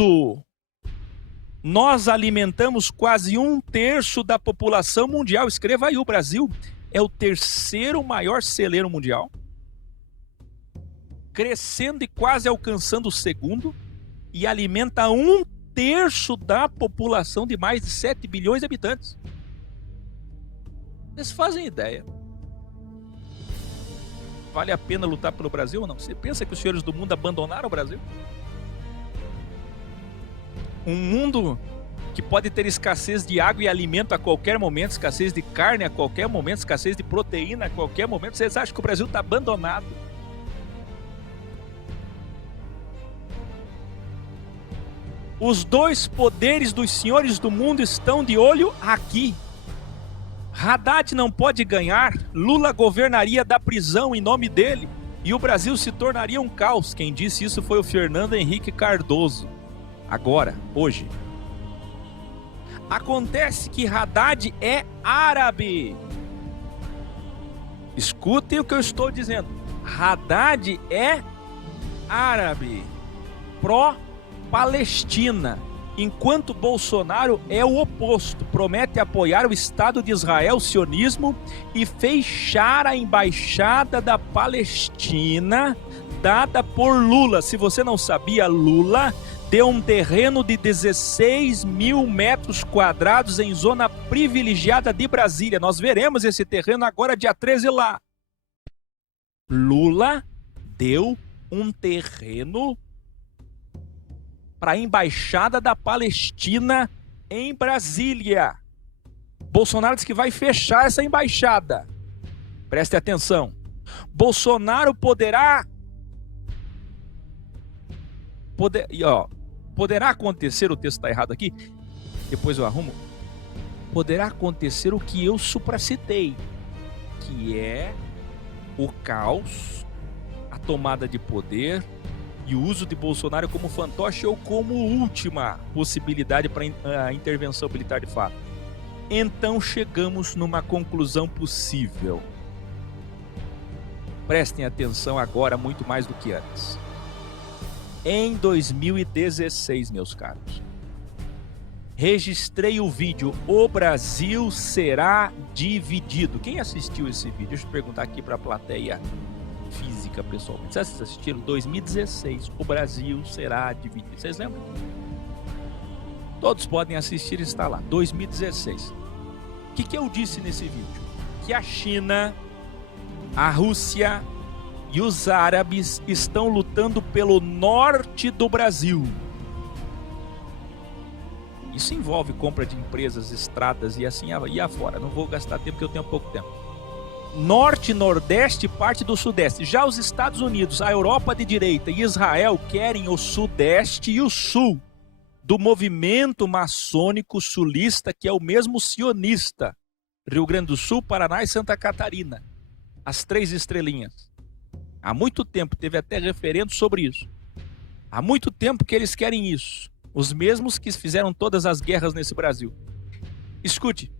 mundo. Nós alimentamos quase 1/3 da população mundial. Escreva aí, o Brasil é o 3º maior celeiro mundial, crescendo e quase alcançando o 2º, e alimenta 1/3 da população de mais de 7 bilhões de habitantes. Vocês fazem ideia? Vale a pena lutar pelo Brasil ou não? Você pensa que os senhores do mundo abandonaram o Brasil? Um mundo que pode ter escassez de água e alimento a qualquer momento, escassez de carne a qualquer momento, escassez de proteína a qualquer momento. Vocês acham que o Brasil está abandonado? Os 2 poderes dos senhores do mundo estão de olho aqui. Haddad não pode ganhar, Lula governaria da prisão em nome dele e o Brasil se tornaria um caos. Quem disse isso foi o Fernando Henrique Cardoso. Agora, hoje. Acontece que Haddad é árabe. Escutem o que eu estou dizendo. Haddad é árabe, pró-Palestina, enquanto Bolsonaro é o oposto, promete apoiar o Estado de Israel, o sionismo, e fechar a embaixada da Palestina dada por Lula. Se você não sabia, Lula deu um terreno de 16 mil metros quadrados em zona privilegiada de Brasília. Nós veremos esse terreno agora dia 13 lá. Lula deu um terreno para a embaixada da Palestina em Brasília. Bolsonaro disse que vai fechar essa embaixada. Preste atenção. Bolsonaro poderá acontecer, o texto está errado aqui, depois eu arrumo. Poderá acontecer o que eu supracitei, que é o caos, a tomada de poder e o uso de Bolsonaro como fantoche ou como última possibilidade para a intervenção militar de fato. Então chegamos numa conclusão possível. Prestem atenção agora muito mais do que antes. Em 2016, meus caros, registrei o vídeo O Brasil Será Dividido. Quem assistiu esse vídeo? Deixa eu perguntar aqui para a plateia física, pessoalmente. Vocês assistiram? 2016, O Brasil Será Dividido. Vocês lembram? Todos podem assistir e está lá. 2016. O que eu disse nesse vídeo? Que a China, a Rússia e os árabes estão lutando pelo norte do Brasil. Isso envolve compra de empresas, estradas e assim afora. Não vou gastar tempo porque eu tenho pouco tempo. Norte, Nordeste, parte do Sudeste. Já os Estados Unidos, a Europa de direita e Israel querem o Sudeste e o Sul do movimento maçônico sulista, que é o mesmo sionista. Rio Grande do Sul, Paraná e Santa Catarina. As 3 estrelinhas. Há muito tempo, teve até referendo sobre isso. Há muito tempo que eles querem isso. Os mesmos que fizeram todas as guerras nesse Brasil. Escute.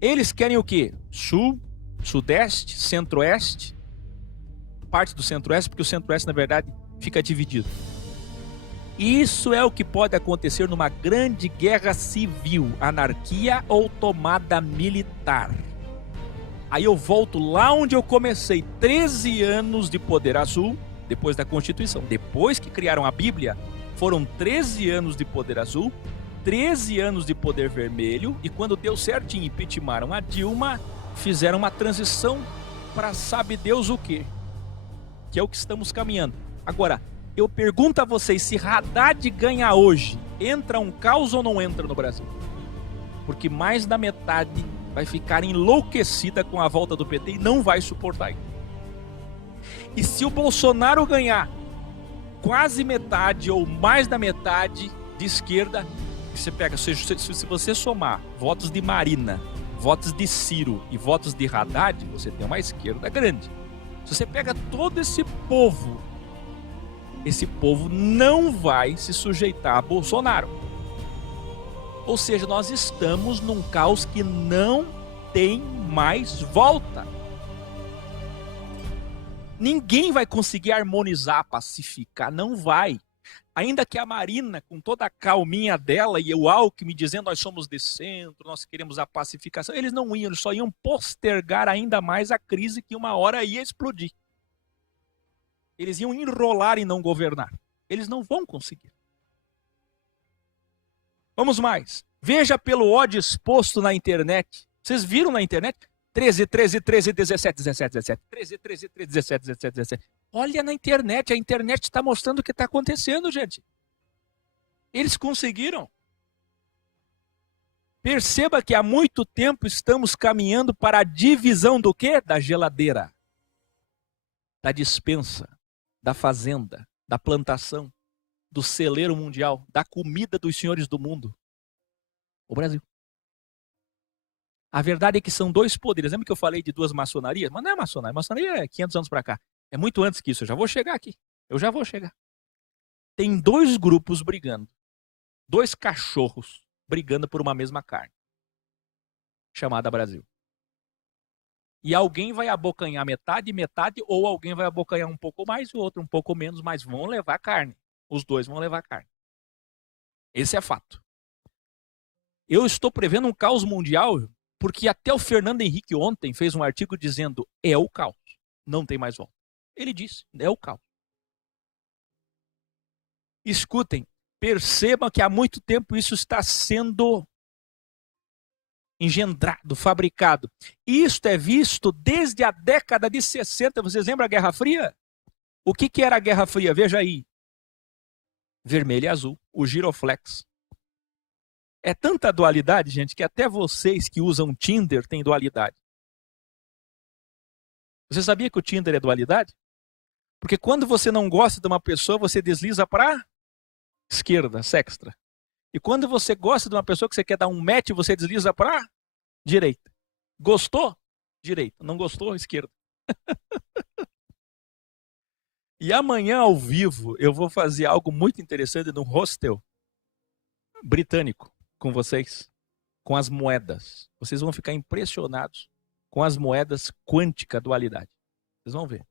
Eles querem o quê? Sul, Sudeste, Centro-Oeste. Parte do Centro-Oeste, porque o Centro-Oeste, na verdade, fica dividido. Isso é o que pode acontecer numa grande guerra civil, anarquia ou tomada militar. Aí eu volto lá onde eu comecei, 13 anos de poder azul, depois da Constituição. Depois que criaram a Bíblia, foram 13 anos de poder azul, 13 anos de poder vermelho, e quando deu certinho, impeachmentaram a Dilma, fizeram uma transição para sabe Deus o quê? Que é o que estamos caminhando. Agora, eu pergunto a vocês, se Haddad ganhar hoje, entra um caos ou não entra no Brasil? Porque mais da metade vai ficar enlouquecida com a volta do PT e não vai suportar. E se o Bolsonaro ganhar quase metade ou mais da metade de esquerda, você pega, se você somar votos de Marina, votos de Ciro e votos de Haddad, você tem uma esquerda grande. Se você pega todo esse povo não vai se sujeitar a Bolsonaro. Ou seja, nós estamos num caos que não tem mais volta. Ninguém vai conseguir harmonizar, pacificar, não vai. Ainda que a Marina, com toda a calminha dela, e o Alckmin dizendo nós somos de centro, nós queremos a pacificação, eles não iam, eles só iam postergar ainda mais a crise que uma hora ia explodir. Eles iam enrolar e não governar. Eles não vão conseguir. Vamos mais. Veja pelo ódio exposto na internet. Vocês viram na internet? 13, 13, 13, 17, 17, 17. 13, 13, 13, 17, 17, 17. Olha na internet. A internet está mostrando o que está acontecendo, gente. Eles conseguiram. Perceba que há muito tempo estamos caminhando para a divisão do quê? Da geladeira, da despensa, da fazenda, da plantação, do celeiro mundial, da comida dos senhores do mundo. O Brasil. A verdade é que são dois poderes. Lembra que eu falei de duas maçonarias? Mas não é maçonaria. Maçonaria é 500 anos para cá. É muito antes que isso. Eu já vou chegar aqui. Eu já vou chegar. Tem dois grupos brigando. Dois cachorros brigando por uma mesma carne. Chamada Brasil. E alguém vai abocanhar metade, metade, ou alguém vai abocanhar um pouco mais e o outro um pouco menos, mas vão levar carne. Os dois vão levar carne. Esse é fato. Eu estou prevendo um caos mundial, porque até o Fernando Henrique ontem fez um artigo dizendo é o caos, não tem mais volta. Ele disse, é o caos. Escutem, percebam que há muito tempo isso está sendo engendrado, fabricado. Isto é visto desde a década de 60. Vocês lembram a Guerra Fria? O que era a Guerra Fria? Veja aí. Vermelho e azul, o giroflex. É tanta dualidade, gente, que até vocês que usam Tinder têm dualidade. Você sabia que o Tinder é dualidade? Porque quando você não gosta de uma pessoa, você desliza para a esquerda, sextra. E quando você gosta de uma pessoa que você quer dar um match, você desliza para a direita. Gostou? Direita. Não gostou? Esquerda. E amanhã, ao vivo, eu vou fazer algo muito interessante no hostel britânico com vocês, com as moedas. Vocês vão ficar impressionados com as moedas quântica dualidade. Vocês vão ver.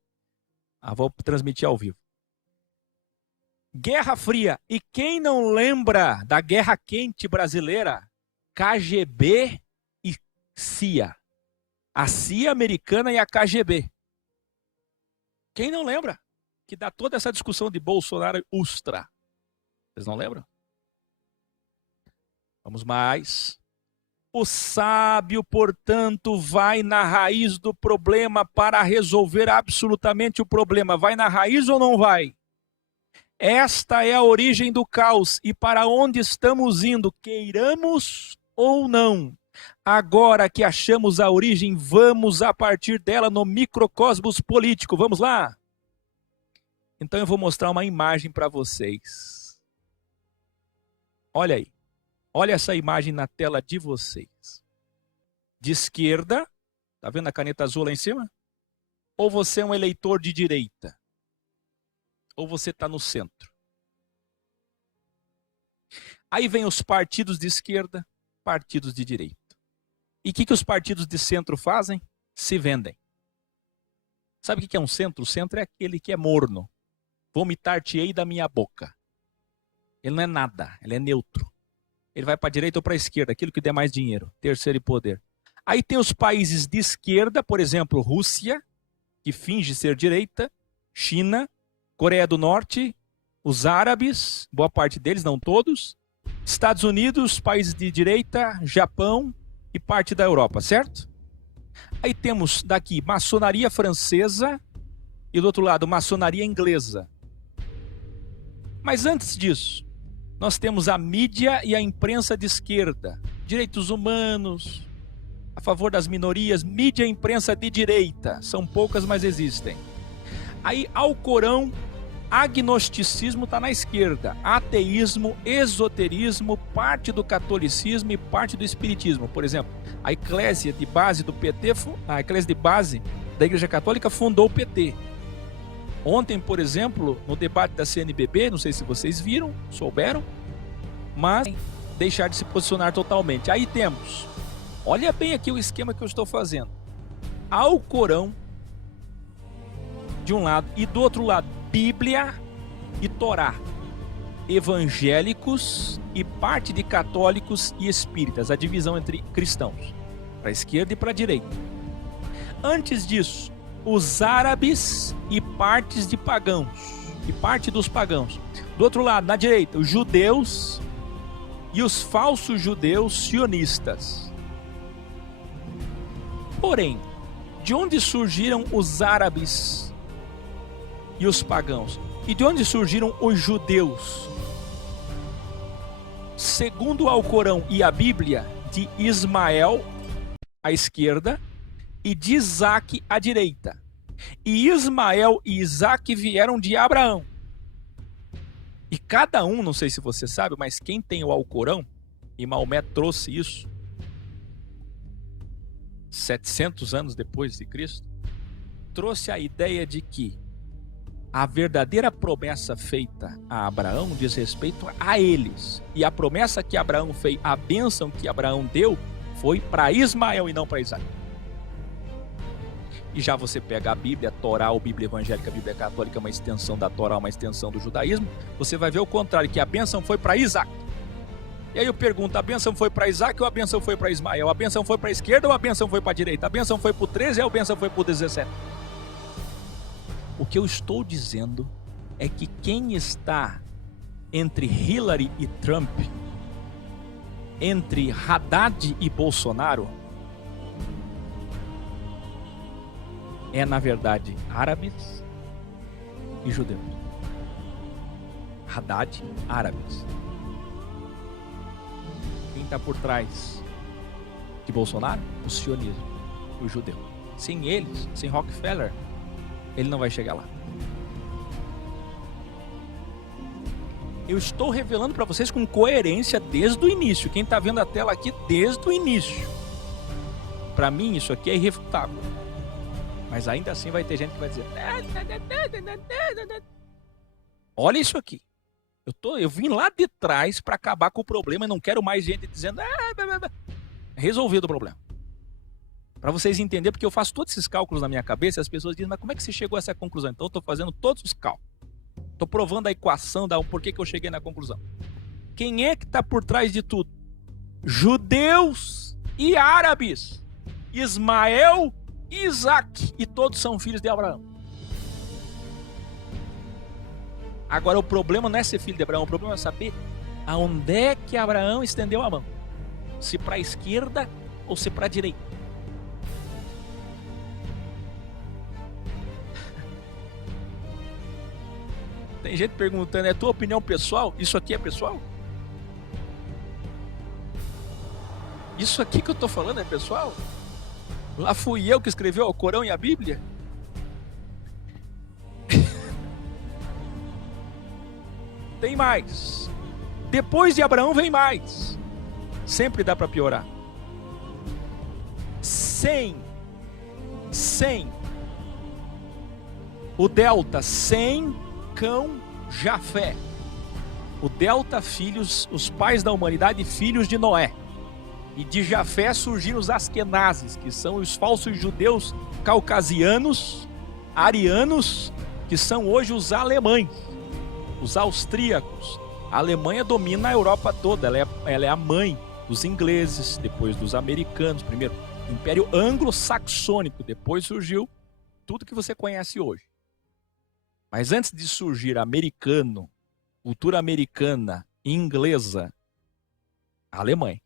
Vou transmitir ao vivo. Guerra Fria. E quem não lembra da Guerra Quente brasileira? KGB e CIA. A CIA americana e a KGB. Quem não lembra? Que dá toda essa discussão de Bolsonaro e Ustra. Vocês não lembram? Vamos mais. O sábio, portanto, vai na raiz do problema para resolver absolutamente o problema. Vai na raiz ou não vai? Esta é a origem do caos e para onde estamos indo, queiramos ou não. Agora que achamos a origem, vamos a partir dela no microcosmos político. Vamos lá? Então eu vou mostrar uma imagem para vocês. Olha aí. Olha essa imagem na tela de vocês. De esquerda, tá vendo a caneta azul lá em cima? Ou você é um eleitor de direita? Ou você está no centro? Aí vem os partidos de esquerda, partidos de direita. E o que os partidos de centro fazem? Se vendem. Sabe o que é um centro? O centro é aquele que é morno. Vomitar-te-ei da minha boca. Ele não é nada, ele é neutro. Ele vai para a direita ou para a esquerda, aquilo que der mais dinheiro, terceiro e poder. Aí tem os países de esquerda, por exemplo, Rússia, que finge ser direita, China, Coreia do Norte, os árabes, boa parte deles, não todos, Estados Unidos, países de direita, Japão e parte da Europa, certo? Aí temos daqui maçonaria francesa e do outro lado maçonaria inglesa. Mas antes disso, nós temos a mídia e a imprensa de esquerda, direitos humanos, a favor das minorias, mídia e imprensa de direita, são poucas, mas existem. Aí Alcorão, agnosticismo está na esquerda, ateísmo, esoterismo, parte do catolicismo e parte do espiritismo. Por exemplo, a eclésia de base do PT, a eclésia de base da Igreja Católica fundou o PT. Ontem, por exemplo, no debate da CNBB, não sei se vocês viram, souberam, mas deixar de se posicionar totalmente. Aí temos, olha bem aqui o esquema que eu estou fazendo. Alcorão, de um lado, e do outro lado, Bíblia e Torá. evangélicos e parte de católicos e espíritas, a divisão entre cristãos, para a esquerda e para a direita. Antes disso, os árabes e partes de pagãos, e parte dos pagãos. Do outro lado, na direita, os judeus e os falsos judeus sionistas. Porém, de onde surgiram os árabes e os pagãos? E de onde surgiram os judeus? Segundo o Alcorão e a Bíblia, de Ismael à esquerda e de Isaac à direita. E Ismael e Isaac vieram de Abraão. E cada um, não sei se você sabe, mas quem tem o Alcorão, e Maomé trouxe isso 700 anos depois de Cristo, trouxe a ideia de que a verdadeira promessa feita a Abraão diz respeito a eles. E a promessa que Abraão fez, a bênção que Abraão deu, foi para Ismael e não para Isaac. E já você pega a Bíblia, a Torá, a Bíblia evangélica, a Bíblia católica, uma extensão da Torá, uma extensão do judaísmo, você vai ver o contrário, que a bênção foi para Isaac. E aí eu pergunto, a bênção foi para Isaac ou a bênção foi para Ismael? A bênção foi para a esquerda ou a bênção foi para a direita? A bênção foi para o 13 ou a bênção foi para o 17? O que eu estou dizendo é que quem está entre Hillary e Trump, entre Haddad e Bolsonaro, é na verdade árabes e judeus. Haddad, árabes. Quem está por trás de Bolsonaro? O sionismo, o judeu. Sem eles, sem Rockefeller, ele não vai chegar lá. Eu estou revelando para vocês com coerência desde o início. Quem está vendo a tela aqui desde o início. Para mim isso aqui é irrefutável. Mas ainda assim vai ter gente que vai dizer: olha isso aqui. Eu vim lá de trás para acabar com o problema e não quero mais gente dizendo resolvido o problema. Para vocês entenderem, porque eu faço todos esses cálculos na minha cabeça e as pessoas dizem: mas como é que você chegou a essa conclusão? Então eu estou fazendo todos os cálculos. Estou provando a equação da porquê que eu cheguei na conclusão. Quem é que está por trás de tudo? Judeus e árabes. Ismael e Isaac. E todos são filhos de Abraão. Agora o problema não é ser filho de Abraão. O problema é saber aonde é que Abraão estendeu a mão. Se para a esquerda ou se para a direita. Tem gente perguntando: é tua opinião pessoal? Isso aqui é pessoal? Isso aqui que eu estou falando é pessoal? Lá fui eu que escreveu o Corão e a Bíblia? Tem mais. Depois de Abraão vem mais. Sempre dá para piorar. Sem. O delta, Sem, Cão, Jafé. O delta, filhos, os pais da humanidade, filhos de Noé. E de Jafé surgiram os askenazes, que são os falsos judeus caucasianos, arianos, que são hoje os alemães, os austríacos. A Alemanha domina a Europa toda, ela é a mãe dos ingleses, depois dos americanos. Primeiro, Império Anglo-Saxônico, depois surgiu tudo que você conhece hoje. Mas antes de surgir americano, cultura americana, inglesa, alemães.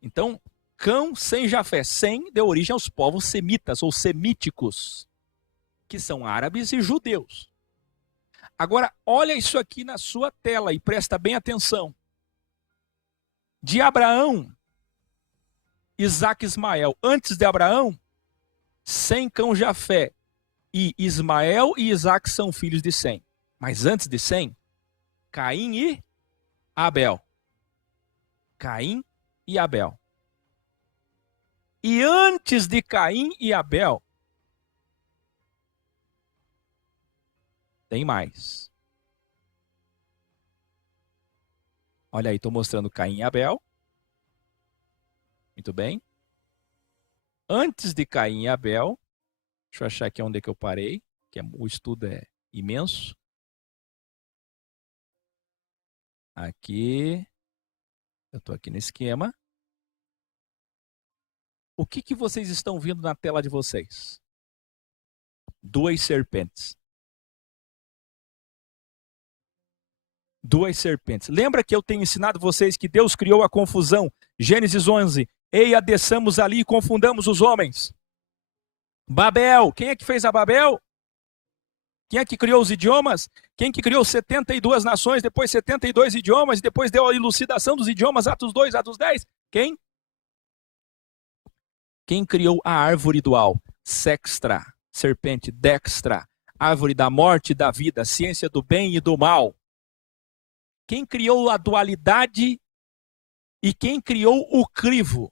Então, Cão, Sem, Jafé. Sem deu origem aos povos semitas ou semíticos, que são árabes e judeus. Agora, olha isso aqui na sua tela e presta bem atenção. De Abraão, Isaac e Ismael. Antes de Abraão, Sem, Cão, Jafé. E Ismael e Isaac são filhos de Sem. Mas antes de Sem, Caim e Abel. Caim e Abel. E antes de Caim e Abel, tem mais. Olha aí, estou mostrando Caim e Abel. Muito bem. Antes de Caim e Abel, deixa eu achar aqui onde é que eu parei, que o estudo é imenso. Aqui, eu estou aqui no esquema. O que vocês estão vendo na tela de vocês? 2 serpentes. 2 serpentes. Lembra que eu tenho ensinado vocês que Deus criou a confusão? Gênesis 11. Eia, desçamos ali e confundamos os homens. Babel. Quem é que fez a Babel? Quem é que criou os idiomas? Quem que criou 72 nações, depois 72 idiomas, e depois deu a elucidação dos idiomas, Atos 2, Atos 10? Quem? Quem criou a árvore dual? Sextra, serpente, dextra, árvore da morte e da vida, ciência do bem e do mal. Quem criou a dualidade e quem criou o crivo?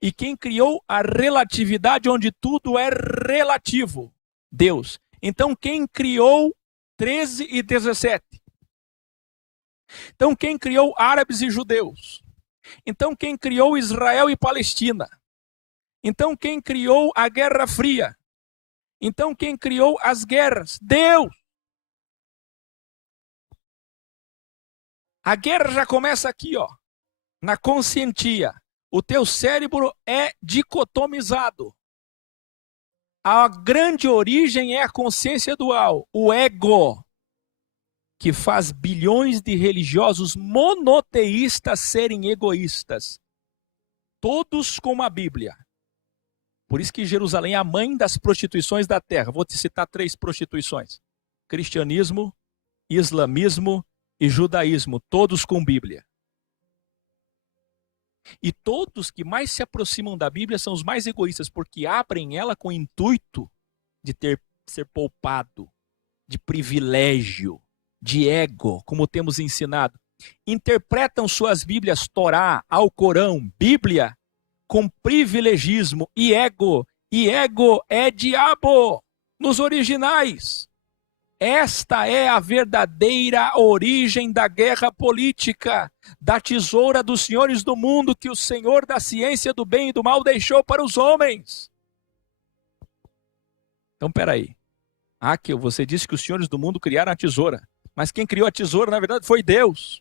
E quem criou a relatividade onde tudo é relativo? Deus. Então quem criou 13 e 17? Então quem criou árabes e judeus? Então quem criou Israel e Palestina? Então quem criou a Guerra Fria? Então quem criou as guerras? Deus! A guerra já começa aqui, ó, na conscientia. O teu cérebro é dicotomizado. A grande origem é a consciência dual, o ego, que faz bilhões de religiosos monoteístas serem egoístas. Todos como a Bíblia. Por isso que Jerusalém é a mãe das prostituições da terra. Vou te citar 3 prostituições. Cristianismo, islamismo e judaísmo, todos com Bíblia. E todos que mais se aproximam da Bíblia são os mais egoístas, porque abrem ela com o intuito de ser poupado, de privilégio, de ego, como temos ensinado. Interpretam suas Bíblias, Torá, Alcorão, Bíblia, com privilegismo e ego é diabo nos originais. Esta é a verdadeira origem da guerra política, da tesoura dos senhores do mundo que o Senhor da ciência do bem e do mal deixou para os homens. Então, peraí. Aqui, você disse que os senhores do mundo criaram a tesoura, mas quem criou a tesoura, na verdade, foi Deus.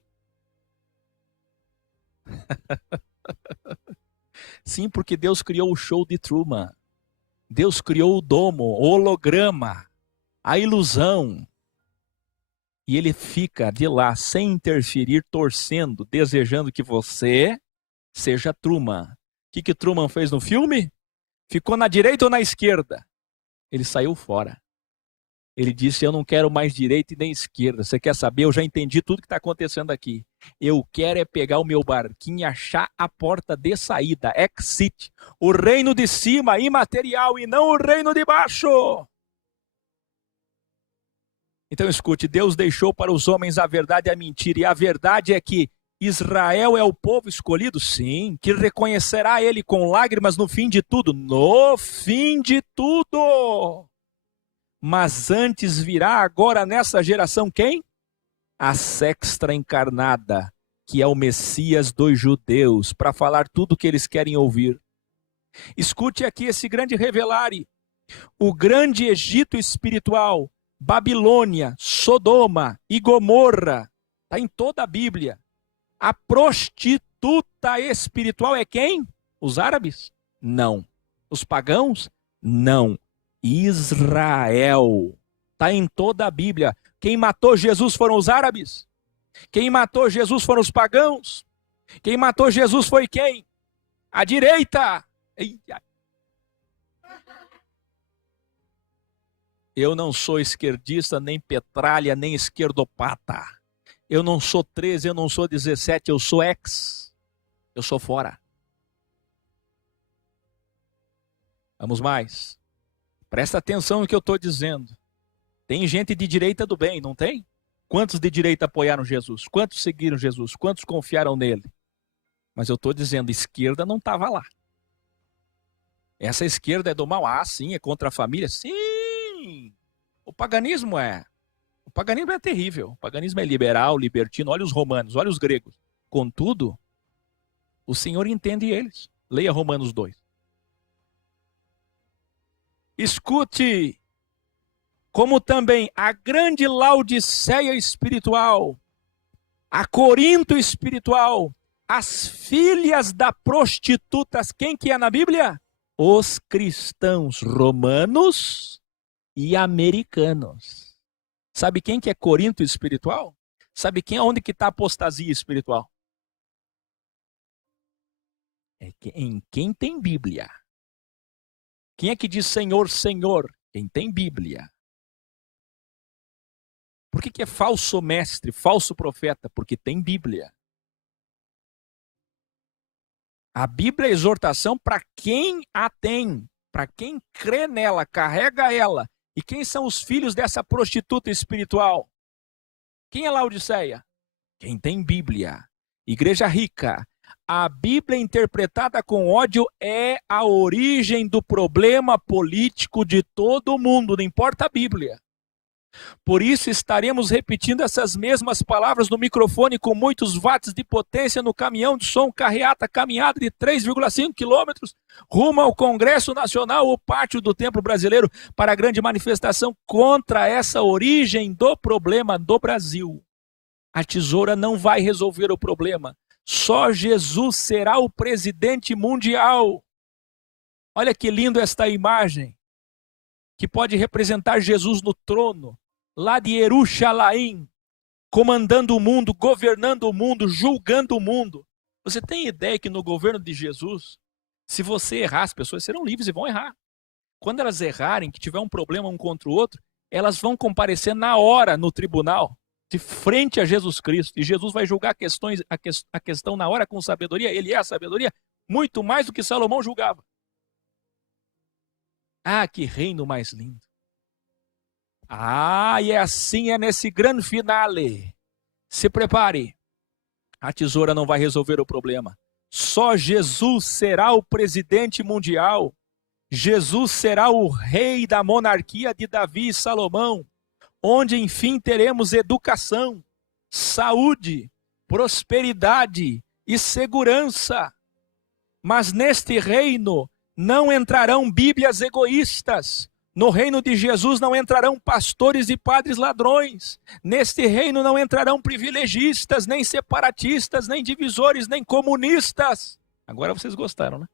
Sim, porque Deus criou o show de Truman. Deus criou o domo, o holograma, a ilusão. E ele fica de lá, sem interferir, torcendo, desejando que você seja Truman. O que Truman fez no filme? Ficou na direita ou na esquerda? Ele saiu fora. Ele disse, eu não quero mais direita e nem esquerda. Você quer saber? Eu já entendi tudo que está acontecendo aqui. Eu quero é pegar o meu barquinho e achar a porta de saída, exit. O reino de cima, imaterial, e não o reino de baixo. Então escute, Deus deixou para os homens a verdade e a mentira. E a verdade é que Israel é o povo escolhido? Sim. Que reconhecerá ele com lágrimas no fim de tudo? No fim de tudo. Mas antes virá agora nessa geração quem? A sexta encarnada, que é o Messias dos judeus, para falar tudo o que eles querem ouvir. Escute aqui esse grande revelare. O grande Egito espiritual, Babilônia, Sodoma e Gomorra, está em toda a Bíblia. A prostituta espiritual é quem? Os árabes? Não. Os pagãos? Não. Israel. Está em toda a Bíblia. Quem matou Jesus foram os árabes. Quem matou Jesus foram os pagãos. Quem matou Jesus foi quem? A direita. Eu não sou esquerdista, nem petralha, nem esquerdopata. Eu não sou 13, eu não sou 17, eu sou ex. Eu sou fora. Vamos mais. Presta atenção no que eu estou dizendo. Tem gente de direita do bem, não tem? Quantos de direita apoiaram Jesus? Quantos seguiram Jesus? Quantos confiaram nele? Mas eu estou dizendo, esquerda não estava lá. Essa esquerda é do mal? Ah, sim, é contra a família? Sim! O paganismo é. O paganismo é terrível. O paganismo é liberal, libertino. Olha os romanos, olha os gregos. Contudo, o Senhor entende eles. Leia Romanos 2. Escute, como também a grande Laodiceia espiritual A Corinto espiritual, as filhas da prostitutas, quem que é na Bíblia? Os cristãos romanos e americanos. Sabe quem que é Corinto espiritual? Sabe onde que está a apostasia espiritual? É em quem tem Bíblia. Quem é que diz Senhor, Senhor? Quem tem Bíblia. Por que é falso mestre, falso profeta? Porque tem Bíblia. A Bíblia é exortação para quem a tem, para quem crê nela, carrega ela. E quem são os filhos dessa prostituta espiritual? Quem é Laodiceia? Quem tem Bíblia. Igreja rica. A Bíblia interpretada com ódio é a origem do problema político de todo mundo, não importa a Bíblia. Por isso estaremos repetindo essas mesmas palavras no microfone com muitos watts de potência no caminhão de som, carreata, caminhada de 3,5 quilômetros rumo ao Congresso Nacional ou pátio do Templo Brasileiro para a grande manifestação contra essa origem do problema do Brasil. A tesoura não vai resolver o problema. Só Jesus será o presidente mundial. Olha que lindo esta imagem, que pode representar Jesus no trono, lá de Jerusalém, comandando o mundo, governando o mundo, julgando o mundo. Você tem ideia que no governo de Jesus, se você errar, as pessoas serão livres e vão errar. Quando elas errarem, que tiver um problema um contra o outro, elas vão comparecer na hora no tribunal, de frente a Jesus Cristo. E Jesus vai julgar a questão na hora com sabedoria. Ele é a sabedoria, muito mais do que Salomão julgava. Ah, que reino mais lindo. Ah, e é assim, é nesse grande finale. Se prepare. A tesoura não vai resolver o problema. Só Jesus será o presidente mundial. Jesus será o rei da monarquia de Davi e Salomão, onde enfim teremos educação, saúde, prosperidade e segurança. Mas neste reino não entrarão bíblias egoístas. No reino de Jesus não entrarão pastores e padres ladrões. Neste reino não entrarão privilegistas, nem separatistas, nem divisores, nem comunistas. Agora vocês gostaram, né?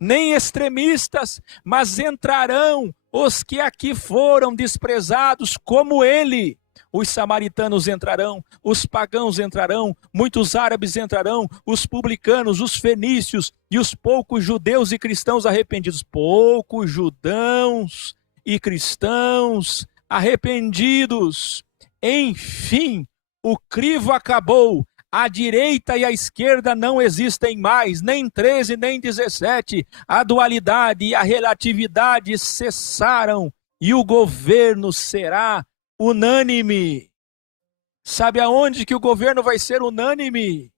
Nem extremistas, mas entrarão os que aqui foram desprezados como ele. Os samaritanos entrarão, os pagãos entrarão, muitos árabes entrarão, os publicanos, os fenícios e os poucos judeus e cristãos arrependidos. Poucos judeus e cristãos arrependidos. Enfim, o crivo acabou. A direita e a esquerda não existem mais, nem 13, nem 17. A dualidade e a relatividade cessaram e o governo será unânime. Sabe aonde que o governo vai ser unânime?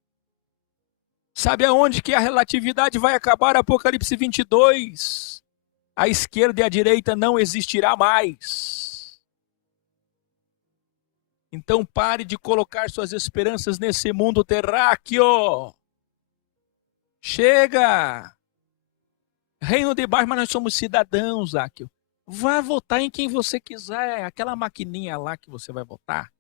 Sabe aonde que a relatividade vai acabar? Apocalipse 22. A esquerda e a direita não existirá mais. Então pare de colocar suas esperanças nesse mundo terráqueo. Chega! Reino de baixo, mas nós somos cidadãos, Záqueo. Vá votar em quem você quiser. Aquela maquininha lá que você vai votar.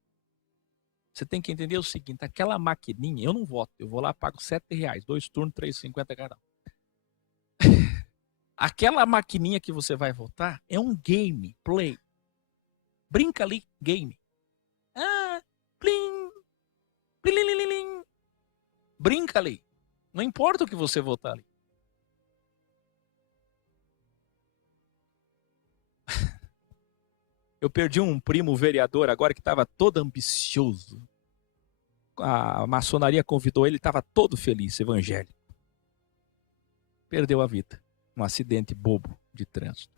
Você tem que entender o seguinte, aquela maquininha, eu não voto. Eu vou lá, pago R$7, 2 turnos, R$3,50 cada um. Aquela maquininha que você vai votar é um game, play. Brinca ali, game. Ah, plim, plim, plim, plim, plim. Brinca ali. Não importa o que você votar ali. Eu perdi um primo vereador agora que estava todo ambicioso. A maçonaria convidou ele, estava todo feliz, evangélico. Perdeu a vida. Um acidente bobo de trânsito.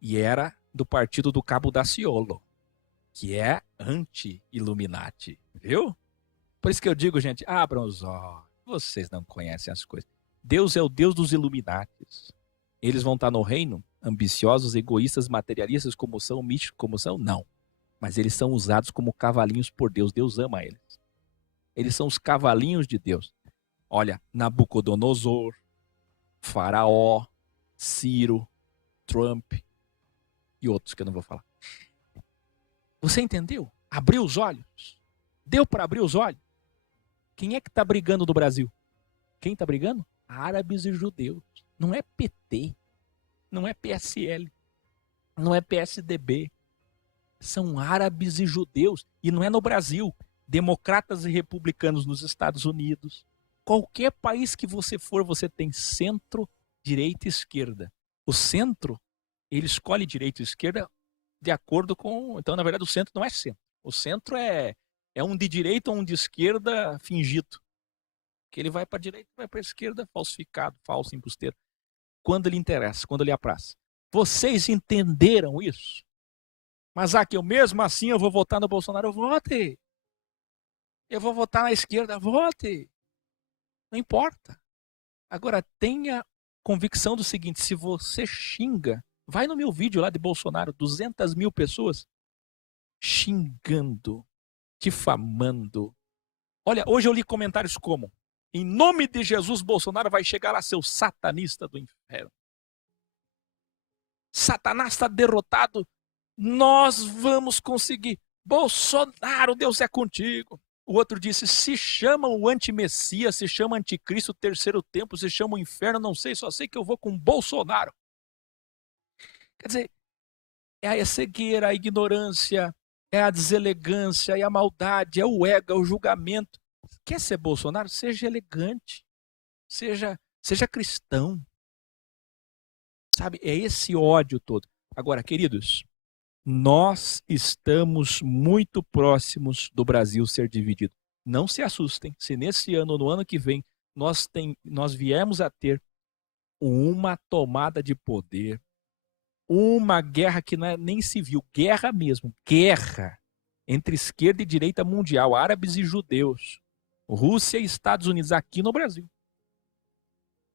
E era do partido do Cabo Daciolo, que é anti-Illuminati, viu? Por isso que eu digo, gente, abram os olhos. Vocês não conhecem as coisas. Deus é o Deus dos Illuminatis. Eles vão estar no reino, ambiciosos, egoístas, materialistas, como são, místicos, como são? Não. Mas eles são usados como cavalinhos por Deus. Deus ama eles. Eles são os cavalinhos de Deus. Olha, Nabucodonosor, Faraó, Ciro, Trump e outros que eu não vou falar. Você entendeu? Abriu os olhos. Deu para abrir os olhos? Quem é que está brigando no Brasil? Quem está brigando? Árabes e judeus. Não é PT, não é PSL, não é PSDB. São árabes e judeus. E não é no Brasil. Democratas e republicanos nos Estados Unidos. Qualquer país que você for, você tem centro, direita e esquerda. O centro, ele escolhe direita e esquerda de acordo com... Então, na verdade, o centro não é centro. O centro é um de direita ou um de esquerda fingido. Que ele vai para a direita, vai para a esquerda, falsificado, falso, embusteiro. Quando lhe interessa, quando lhe apraz. Vocês entenderam isso? Mas aqui, eu mesmo assim eu vou votar no Bolsonaro, vote. Eu vou votar na esquerda, vote. Não importa. Agora, tenha convicção do seguinte, se você xinga, vai no meu vídeo lá de Bolsonaro, 200 mil pessoas xingando, difamando. Olha, hoje eu li comentários como, em nome de Jesus, Bolsonaro vai chegar lá, seu satanista do inferno. Satanás está derrotado, nós vamos conseguir. Bolsonaro, Deus é contigo. O outro disse, se chama o antimessias, se chama anticristo, terceiro tempo, se chama o inferno, não sei, só sei que eu vou com Bolsonaro. Quer dizer, é a cegueira, a ignorância, é a deselegância, é a maldade, é o ego, é o julgamento. Quer ser Bolsonaro? Seja elegante, seja cristão. Sabe, é esse ódio todo. Agora, queridos, nós estamos muito próximos do Brasil ser dividido. Não se assustem, se nesse ano ou no ano que vem nós viemos a ter uma tomada de poder, uma guerra que não é nem civil, guerra mesmo, guerra entre esquerda e direita mundial, árabes e judeus, Rússia e Estados Unidos aqui no Brasil.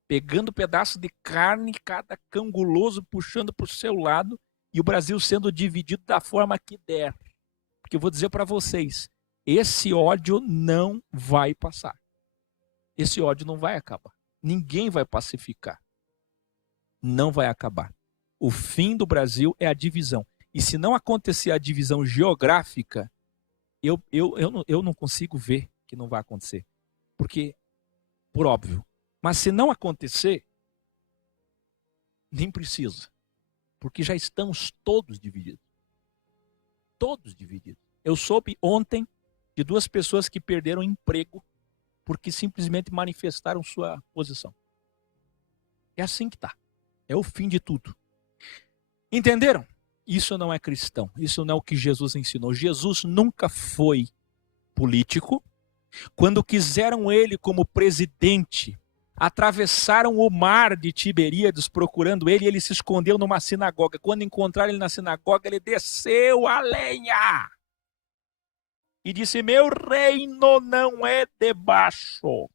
Pegando pedaço de carne, cada canguloso puxando para o seu lado, e o Brasil sendo dividido da forma que der. Porque eu vou dizer para vocês, esse ódio não vai passar. Esse ódio não vai acabar. Ninguém vai pacificar. Não vai acabar. O fim do Brasil é a divisão. E se não acontecer a divisão geográfica, eu não consigo ver que não vai acontecer. Porque, por óbvio. Mas se não acontecer, nem precisa. Porque já estamos todos divididos. Todos divididos. Eu soube ontem de 2 pessoas que perderam emprego porque simplesmente manifestaram sua posição. É assim que está. É o fim de tudo. Entenderam? Isso não é cristão. Isso não é o que Jesus ensinou. Jesus nunca foi político. Quando quiseram ele como presidente, atravessaram o mar de Tiberíades procurando ele e ele se escondeu numa sinagoga. Quando encontraram ele na sinagoga, ele desceu a lenha e disse, meu reino não é de baixo.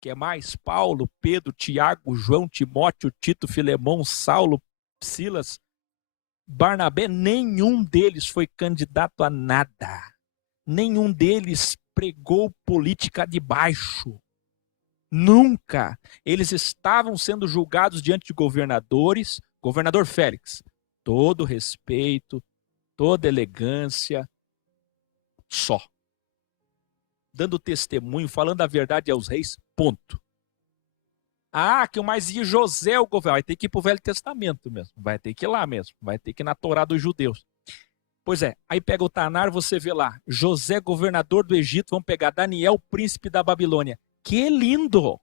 Que é mais Paulo, Pedro, Tiago, João, Timóteo, Tito, Filemão, Saulo, Silas, Barnabé, nenhum deles foi candidato a nada. Nenhum deles pregou política de baixo. Nunca. Eles estavam sendo julgados diante de governadores. Governador Félix, todo respeito, toda elegância, só. Dando testemunho, falando a verdade aos reis, ponto. Ah, que mais ia José o governador. Vai ter que ir para o Velho Testamento mesmo. Vai ter que ir lá mesmo. Vai ter que ir na Torá dos judeus. Pois é, aí pega o Tanar, você vê lá. José, governador do Egito. Vamos pegar Daniel, príncipe da Babilônia. Que lindo!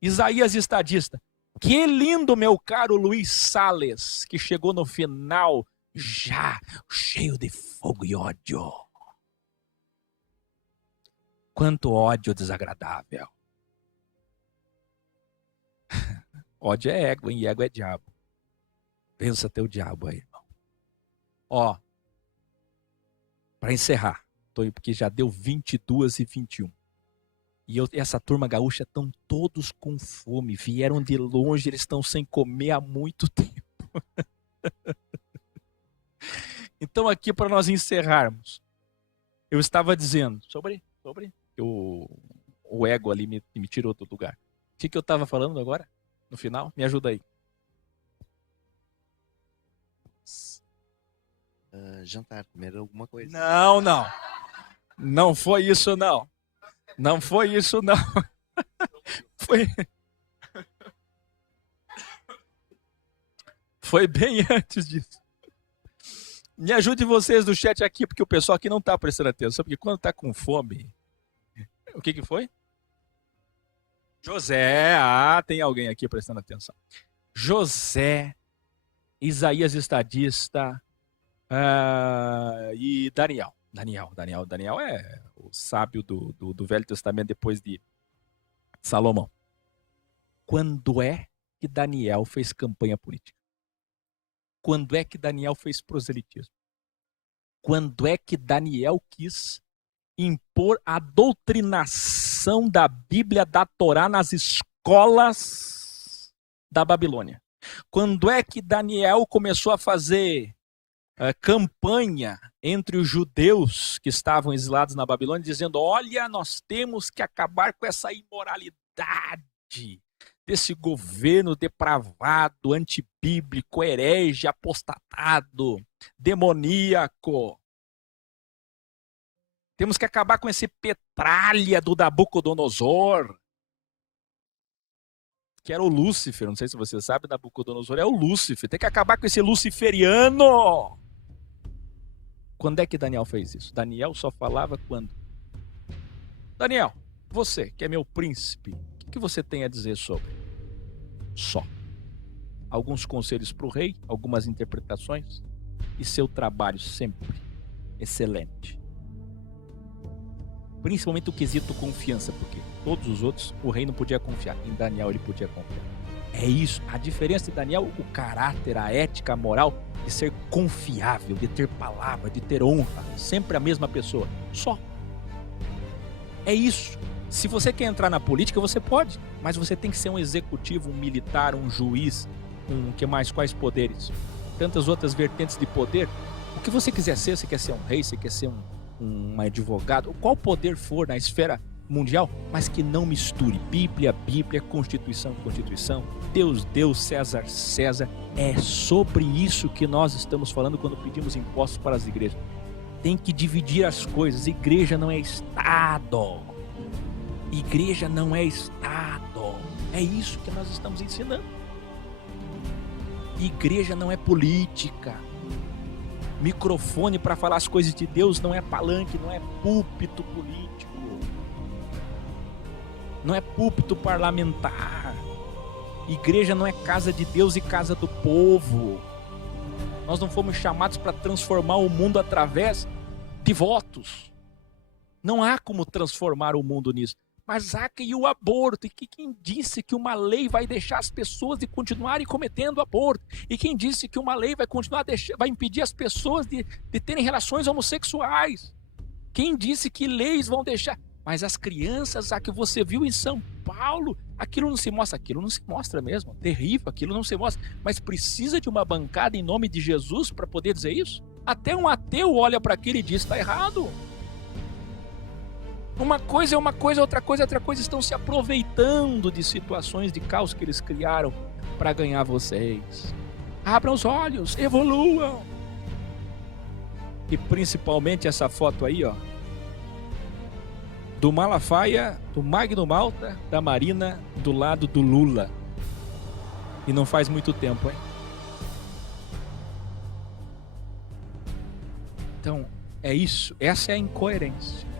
Isaías, estadista. Que lindo, meu caro Luiz Salles, que chegou no final já cheio de fogo e ódio. Quanto ódio desagradável. Ódio é ego, hein? E ego é diabo. Pensa teu diabo aí, irmão. Ó, para encerrar, porque já deu 22h21. E essa turma gaúcha estão todos com fome. Vieram de longe, eles estão sem comer há muito tempo. Então aqui para nós encerrarmos, eu estava dizendo sobre o ego ali me tirou do lugar. O que eu estava falando agora? No final? Me ajuda aí. Jantar, comer alguma coisa. Não. Não foi isso, não. Não foi isso, não. Foi... Foi bem antes disso. Me ajude vocês do chat aqui, porque o pessoal aqui não está prestando atenção, porque quando está com fome... O que foi? José, tem alguém aqui prestando atenção. José, Isaías estadista e Daniel. Daniel é o sábio do Velho Testamento depois de Salomão. Quando é que Daniel fez campanha política? Quando é que Daniel fez proselitismo? Quando é que Daniel quis impor a doutrinação da Bíblia, da Torá, nas escolas da Babilônia? Quando é que Daniel começou a fazer campanha entre os judeus que estavam exilados na Babilônia, dizendo: olha, nós temos que acabar com essa imoralidade desse governo depravado, antibíblico, herege, apostatado, demoníaco. Temos que acabar com esse petralha do Nabucodonosor, que era o Lúcifer. Não sei se você sabe, Nabucodonosor é o Lúcifer. Tem que acabar com esse luciferiano. Quando é que Daniel fez isso? Daniel só falava quando? Daniel, você que é meu príncipe, o que você tem a dizer sobre? Só. Alguns conselhos para o rei, algumas interpretações e seu trabalho sempre excelente. Principalmente o quesito confiança, porque todos os outros o rei não podia confiar. Em Daniel ele podia confiar. É isso, a diferença de Daniel, o caráter, a ética, a moral, de ser confiável, de ter palavra, de ter honra, sempre a mesma pessoa, só. É isso. Se você quer entrar na política, você pode, mas você tem que ser um executivo, um militar, um juiz, quais poderes? Tantas outras vertentes de poder. O que você quiser ser, você quer ser um rei, você quer ser um advogado, qual poder for na esfera mundial, mas que não misture Bíblia, Constituição, Deus, César. É sobre isso que nós estamos falando quando pedimos impostos para as igrejas. Tem que dividir as coisas. Igreja não é Estado. Igreja não é Estado. É isso que nós estamos ensinando. Igreja não é política. Microfone para falar as coisas de Deus não é palanque, não é púlpito político. Não é púlpito parlamentar. Igreja não é casa de Deus e casa do povo. Nós não fomos chamados para transformar o mundo através de votos. Não há como transformar o mundo nisso. Mas há que o aborto. E quem disse que uma lei vai deixar as pessoas de continuarem cometendo aborto? E quem disse que uma lei vai vai impedir as pessoas de terem relações homossexuais? Quem disse que leis vão deixar? Mas as crianças, a que você viu em São Paulo, aquilo não se mostra mesmo. Terrível, aquilo não se mostra. Mas precisa de uma bancada em nome de Jesus para poder dizer isso? Até um ateu olha para aquilo e diz: está errado. Uma coisa é uma coisa, outra coisa. Estão se aproveitando de situações de caos que eles criaram para ganhar vocês. Abram os olhos, evoluam. E principalmente essa foto aí, ó, do Malafaia, do Magno Malta, da Marina, do lado do Lula. E não faz muito tempo, hein? Então, é isso. Essa é a incoerência.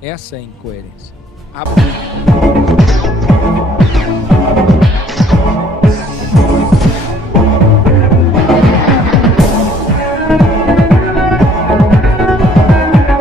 Essa é a incoerência.